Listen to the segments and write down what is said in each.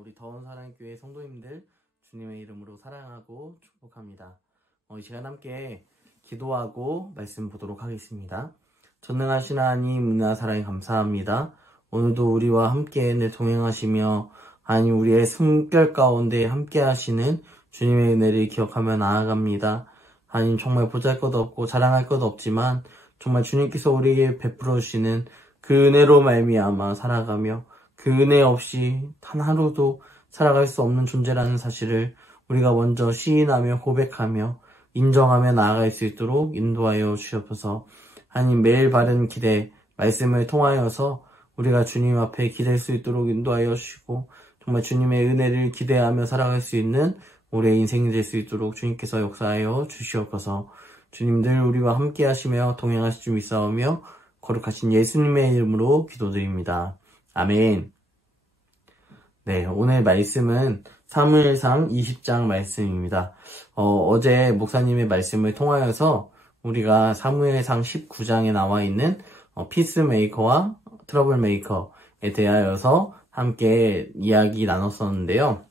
우리 더운 사랑교회 성도님들 주님의 이름으로 사랑하고 축복합니다. 이 시간 함께 기도하고 말씀 보도록 하겠습니다. 전능하신 하나님 은혜와 사랑에 감사합니다. 오늘도 우리와 함께 동행하시며 하나님 우리의 숨결 가운데 함께 하시는 주님의 은혜를 기억하며 나아갑니다. 하나님 정말 보잘것없고 자랑할 것 없지만 정말 주님께서 우리에게 베풀어 주시는 그 은혜로 말미암아 살아가며 그 은혜 없이 단 하루도 살아갈 수 없는 존재라는 사실을 우리가 먼저 시인하며 고백하며 인정하며 나아갈 수 있도록 인도하여 주옵소서. 하나님 매일 바른 기대 말씀을 통하여서 우리가 주님 앞에 기댈 수 있도록 인도하여 주시고 정말 주님의 은혜를 기대하며 살아갈 수 있는 우리의 인생이 될 수 있도록 주님께서 역사하여 주시옵소서. 주님들 우리와 함께 하시며 동행하실 줄 믿사오며 거룩하신 예수님의 이름으로 기도드립니다. 아멘. 네, 오늘 말씀은 사무엘상 20장 말씀입니다. 어제 목사님의 말씀을 통하여서 우리가 사무엘상 19장에 나와 있는 피스메이커와 트러블메이커에 대하여서 함께 이야기 나눴었는데요.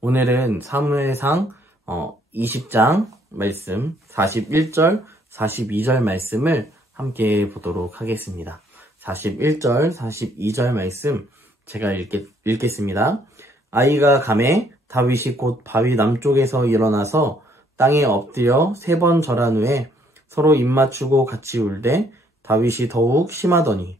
오늘은 사무엘상 20장 말씀 41절, 42절 말씀을 함께 보도록 하겠습니다. 41절, 42절 말씀 제가 읽겠습니다. 아이가 가매 다윗이 곧 바위 남쪽에서 일어나서 땅에 엎드려 3번 절한 후에 서로 입맞추고 같이 울되 다윗이 더욱 심하더니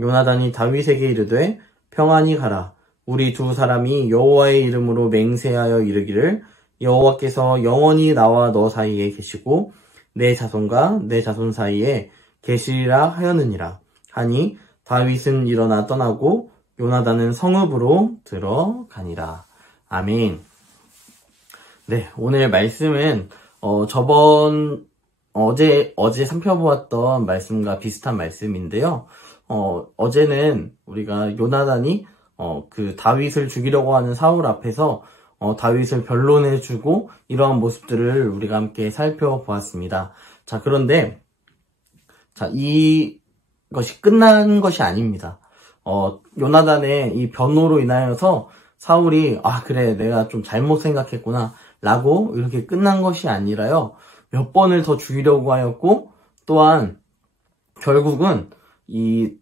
요나단이 다윗에게 이르되 평안히 가라. 우리 두 사람이 여호와의 이름으로 맹세하여 이르기를 여호와께서 영원히 나와 너 사이에 계시고 내 자손과 내 자손 사이에 계시리라 하였느니라 하니 다윗은 일어나 떠나고 요나단은 성읍으로 들어가니라. 아멘. 네, 오늘 말씀은 어제 살펴보았던 말씀과 비슷한 말씀인데요. 어제는 우리가 요나단이 그 다윗을 죽이려고 하는 사울 앞에서 다윗을 변론해주고 이러한 모습들을 우리가 함께 살펴보았습니다. 자, 그런데 이것이 끝난 것이 아닙니다. 요나단의 이 변호로 인하여서 사울이 그래 내가 좀 잘못 생각했구나 라고 이렇게 끝난 것이 아니라요. 몇 번을 더 죽이려고 하였고 또한 결국은 이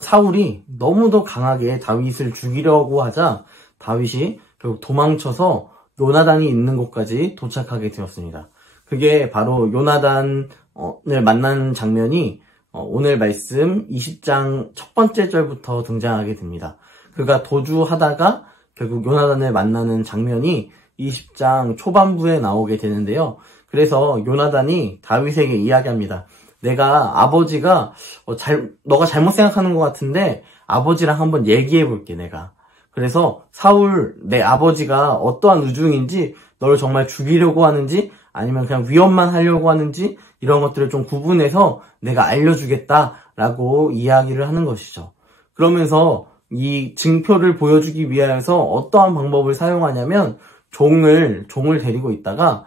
사울이 너무도 강하게 다윗을 죽이려고 하자 다윗이 결국 도망쳐서 요나단이 있는 곳까지 도착하게 되었습니다. 그게 바로 요나단을 만나는 장면이 오늘 말씀 20장 첫 번째 절부터 등장하게 됩니다. 그가 도주하다가 결국 요나단을 만나는 장면이 20장 초반부에 나오게 되는데요. 그래서 요나단이 다윗에게 이야기합니다. 내가 아버지가 너가 잘못 생각하는 것 같은데 아버지랑 한번 얘기해 볼게 내가. 그래서 사울 내 아버지가 어떠한 의중인지 너를 정말 죽이려고 하는지 아니면 그냥 위협만 하려고 하는지 이런 것들을 좀 구분해서 내가 알려주겠다라고 이야기를 하는 것이죠. 그러면서 이 증표를 보여주기 위하여서 어떠한 방법을 사용하냐면 종을 데리고 있다가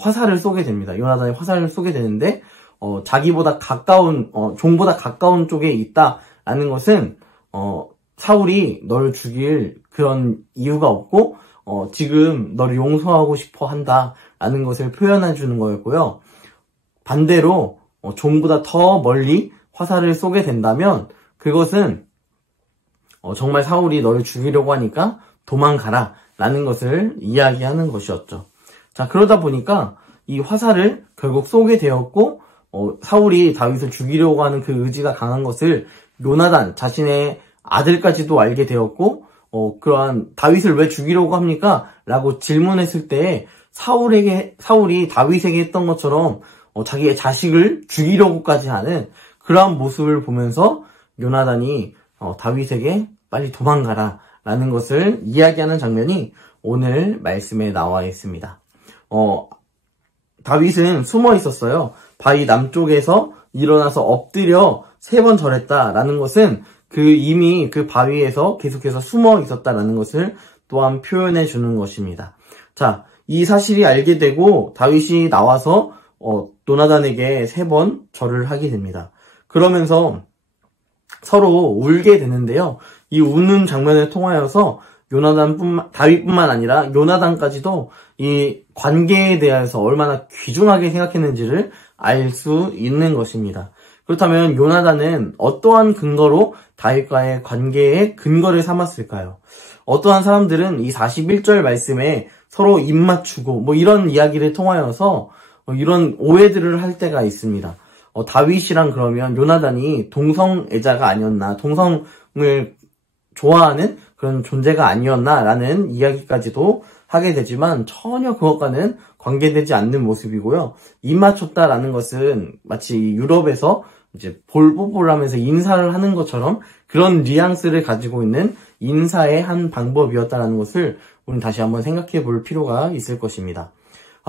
화살을 쏘게 됩니다. 요나단이 화살을 쏘게 되는데 자기보다 가까운 종보다 가까운 쪽에 있다라는 것은 사울이 너를 죽일 그런 이유가 없고 지금 너를 용서하고 싶어 한다라는 것을 표현해 주는 거였고요. 반대로 종보다 더 멀리 화살을 쏘게 된다면 그것은 정말 사울이 너를 죽이려고 하니까 도망가라 라는 것을 이야기하는 것이었죠. 자, 그러다 보니까 이 화살을 결국 쏘게 되었고 사울이 다윗을 죽이려고 하는 그 의지가 강한 것을 요나단 자신의 아들까지도 알게 되었고 그러한 다윗을 왜 죽이려고 합니까? 라고 질문했을 때 사울이 다윗에게 했던 것처럼 자기의 자식을 죽이려고까지 하는 그러한 모습을 보면서 요나단이 다윗에게 빨리 도망가라 라는 것을 이야기하는 장면이 오늘 말씀에 나와 있습니다. 다윗은 숨어 있었어요. 바위 남쪽에서 일어나서 엎드려 3번 절했다라는 것은 이미 그 바위에서 계속해서 숨어 있었다라는 것을 또한 표현해 주는 것입니다. 자, 이 사실이 알게 되고 다윗이 나와서 요나단에게 3번 절을 하게 됩니다. 그러면서 서로 울게 되는데요. 이 우는 장면을 통하여서 다윗뿐만 아니라 요나단까지도 이 관계에 대해서 얼마나 귀중하게 생각했는지를 알 수 있는 것입니다. 그렇다면 요나단은 어떠한 근거로 다윗과의 관계에 근거를 삼았을까요? 어떠한 사람들은 이 41절 말씀에 서로 입맞추고 뭐 이런 이야기를 통하여서 이런 오해들을 할 때가 있습니다. 다윗이랑 그러면 요나단이 동성애자가 아니었나, 동성을 좋아하는 그런 존재가 아니었나라는 이야기까지도 하게 되지만 전혀 그것과는 관계되지 않는 모습이고요. 입맞췄다라는 것은 마치 유럽에서 이제 볼뽀뽀를 하면서 인사를 하는 것처럼 그런 뉘앙스를 가지고 있는 인사의 한 방법이었다는 것을 우리는 다시 한번 생각해 볼 필요가 있을 것입니다.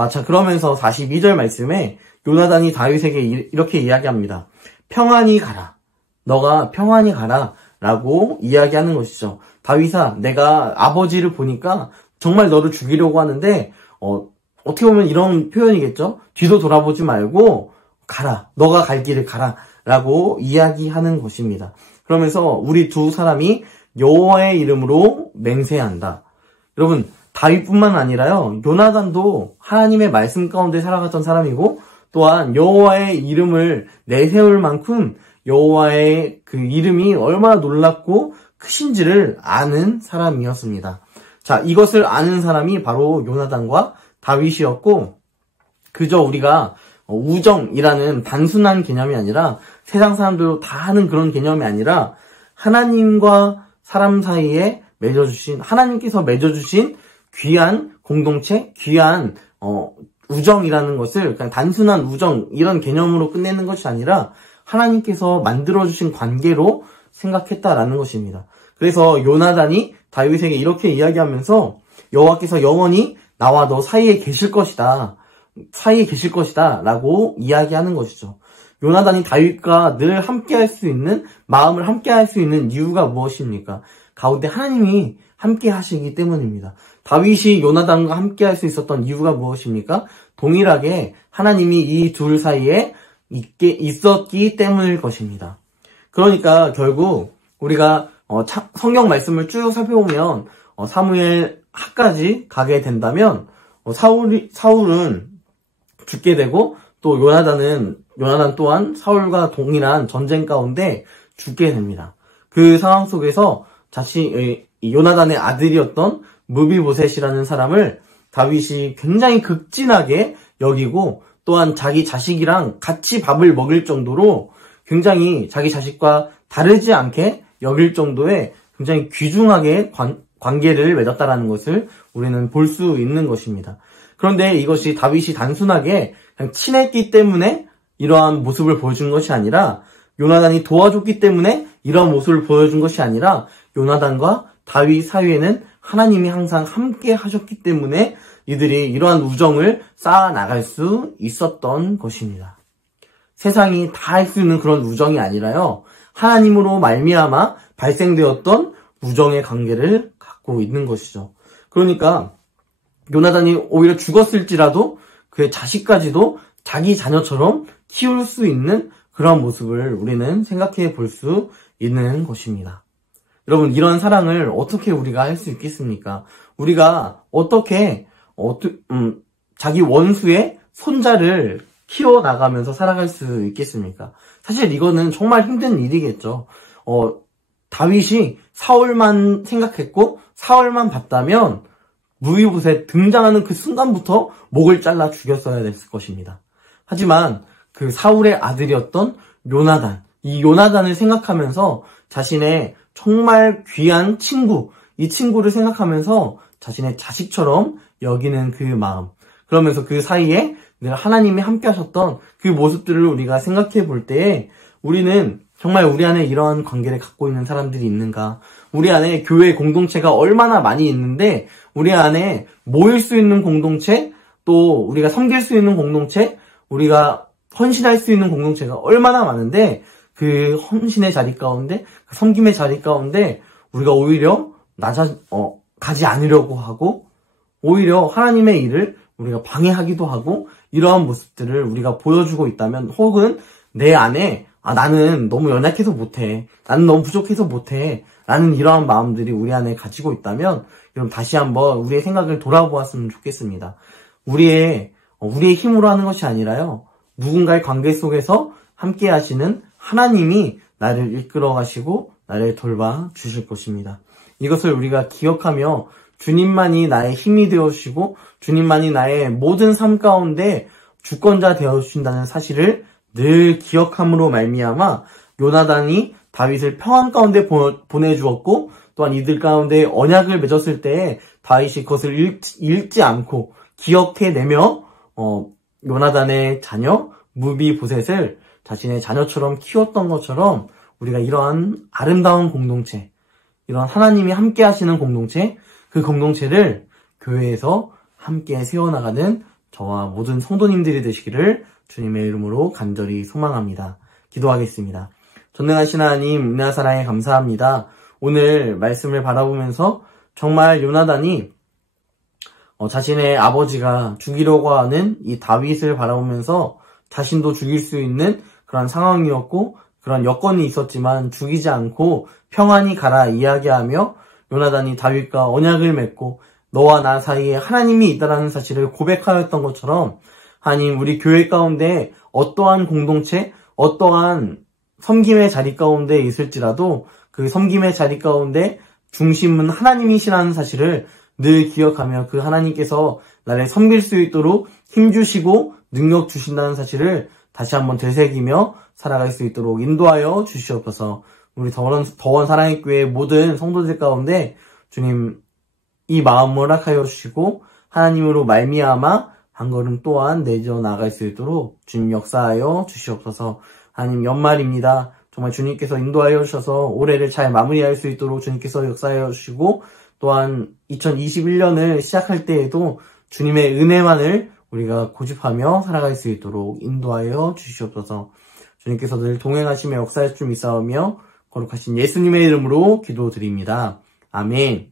자, 그러면서 42절 말씀에 요나단이 다윗에게 이렇게 이야기합니다. 평안히 가라. 너가 평안히 가라. 라고 이야기하는 것이죠. 다윗아, 내가 아버지를 보니까 정말 너를 죽이려고 하는데, 어떻게 보면 이런 표현이겠죠? 뒤도 돌아보지 말고, 가라. 너가 갈 길을 가라. 라고 이야기하는 것입니다. 그러면서 우리 두 사람이 여호와의 이름으로 맹세한다. 여러분, 다윗뿐만 아니라요, 요나단도 하나님의 말씀 가운데 살아갔던 사람이고, 또한 여호와의 이름을 내세울 만큼 여호와의 그 이름이 얼마나 놀랍고 크신지를 아는 사람이었습니다. 자, 이것을 아는 사람이 바로 요나단과 다윗이었고, 그저 우리가 우정이라는 단순한 개념이 아니라 세상 사람들도 다 하는 그런 개념이 아니라 하나님과 사람 사이에 하나님께서 맺어주신 귀한 공동체, 귀한 우정이라는 것을 그냥 단순한 우정 이런 개념으로 끝내는 것이 아니라 하나님께서 만들어주신 관계로 생각했다라는 것입니다. 그래서 요나단이 다윗에게 이렇게 이야기하면서 여호와께서 영원히 나와 너 사이에 계실 것이다 라고 이야기하는 것이죠. 요나단이 다윗과 늘 함께할 수 있는, 마음을 함께할 수 있는 이유가 무엇입니까? 가운데 하나님이 함께 하시기 때문입니다. 다윗이 요나단과 함께할 수 있었던 이유가 무엇입니까? 동일하게 하나님이 이 둘 사이에 있었기 때문일 것입니다. 그러니까 결국 우리가 성경 말씀을 쭉 살펴보면 사무엘 하까지 가게 된다면 사울은 죽게 되고 또 요나단 또한 사울과 동일한 전쟁 가운데 죽게 됩니다. 그 상황 속에서 요나단의 아들이었던 무비보셋이라는 사람을 다윗이 굉장히 극진하게 여기고 또한 자기 자식이랑 같이 밥을 먹일 정도로 굉장히 자기 자식과 다르지 않게 여길 정도의 굉장히 귀중하게 관계를 맺었다라는 것을 우리는 볼 수 있는 것입니다. 그런데 이것이 다윗이 단순하게 그냥 친했기 때문에 이러한 모습을 보여준 것이 아니라 요나단이 도와줬기 때문에 이러한 모습을 보여준 것이 아니라 요나단과 다윗 사이에는 하나님이 항상 함께 하셨기 때문에 이들이 이러한 우정을 쌓아나갈 수 있었던 것입니다. 세상이 다 할 수 있는 그런 우정이 아니라요, 하나님으로 말미암아 발생되었던 우정의 관계를 갖고 있는 것이죠. 그러니까 요나단이 오히려 죽었을지라도 그의 자식까지도 자기 자녀처럼 키울 수 있는 그런 모습을 우리는 생각해 볼 수 있는 것입니다. 여러분, 이런 사랑을 어떻게 우리가 할 수 있겠습니까? 우리가 어떻게 자기 원수의 손자를 키워나가면서 살아갈 수 있겠습니까? 사실 이거는 정말 힘든 일이겠죠. 다윗이 사울만 생각했고 사울만 봤다면 무비보셋 등장하는 그 순간부터 목을 잘라 죽였어야 됐을 것입니다. 하지만 그 사울의 아들이었던 요나단, 이 요나단을 생각하면서 자신의 정말 귀한 친구, 이 친구를 생각하면서 자신의 자식처럼 여기는 그 마음, 그러면서 그 사이에 늘 하나님이 함께 하셨던 그 모습들을 우리가 생각해 볼 때에 우리는 정말 우리 안에 이러한 관계를 갖고 있는 사람들이 있는가? 우리 안에 교회 공동체가 얼마나 많이 있는데 우리 안에 모일 수 있는 공동체, 또 우리가 섬길 수 있는 공동체, 우리가 헌신할 수 있는 공동체가 얼마나 많은데 그 헌신의 자리 가운데, 그 섬김의 자리 가운데 우리가 오히려 가지 않으려고 하고 오히려 하나님의 일을 우리가 방해하기도 하고 이러한 모습들을 우리가 보여주고 있다면, 혹은 내 안에 나는 너무 연약해서 못해, 나는 너무 부족해서 못해 라는 이러한 마음들이 우리 안에 가지고 있다면 여러분 다시 한번 우리의 생각을 돌아보았으면 좋겠습니다. 우리의 힘으로 하는 것이 아니라요. 누군가의 관계 속에서 함께 하시는 하나님이 나를 이끌어 가시고 나를 돌봐 주실 것입니다. 이것을 우리가 기억하며 주님만이 나의 힘이 되어주시고 주님만이 나의 모든 삶 가운데 주권자 되어주신다는 사실을 늘 기억함으로 말미암아 요나단이 다윗을 평안 가운데 보내주었고 또한 이들 가운데 언약을 맺었을 때 다윗이 그것을 잃지 않고 기억해내며 요나단의 자녀 무비보셋을 자신의 자녀처럼 키웠던 것처럼 우리가 이러한 아름다운 공동체, 이런 하나님이 함께 하시는 공동체, 그 공동체를 교회에서 함께 세워나가는 저와 모든 성도님들이 되시기를 주님의 이름으로 간절히 소망합니다. 기도하겠습니다. 전능하신 하나님, 은혜와 사랑에 감사합니다. 오늘 말씀을 바라보면서 정말 요나단이 자신의 아버지가 죽이려고 하는 이 다윗을 바라보면서 자신도 죽일 수 있는 그런 상황이었고 그런 여건이 있었지만 죽이지 않고 평안히 가라 이야기하며 요나단이 다윗과 언약을 맺고 너와 나 사이에 하나님이 있다라는 사실을 고백하였던 것처럼 하나님 우리 교회 가운데 어떠한 공동체, 어떠한 섬김의 자리 가운데 있을지라도 그 섬김의 자리 가운데 중심은 하나님이시라는 사실을 늘 기억하며 그 하나님께서 나를 섬길 수 있도록 힘주시고 능력 주신다는 사실을 다시 한번 되새기며 살아갈 수 있도록 인도하여 주시옵소서. 우리 더원 사랑의 교회 모든 성도들 가운데 주님 이 마음을 허락하여 주시고 하나님으로 말미암아 한 걸음 또한 내져 나갈 수 있도록 주님 역사하여 주시옵소서. 하나님 연말입니다. 정말 주님께서 인도하여 주셔서 올해를 잘 마무리할 수 있도록 주님께서 역사하여 주시고 또한 2021년을 시작할 때에도 주님의 은혜만을 우리가 고집하며 살아갈 수 있도록 인도하여 주시옵소서. 주님께서 늘 동행하시며 역사할 줄 믿사오며 거룩하신 예수님의 이름으로 기도드립니다. 아멘.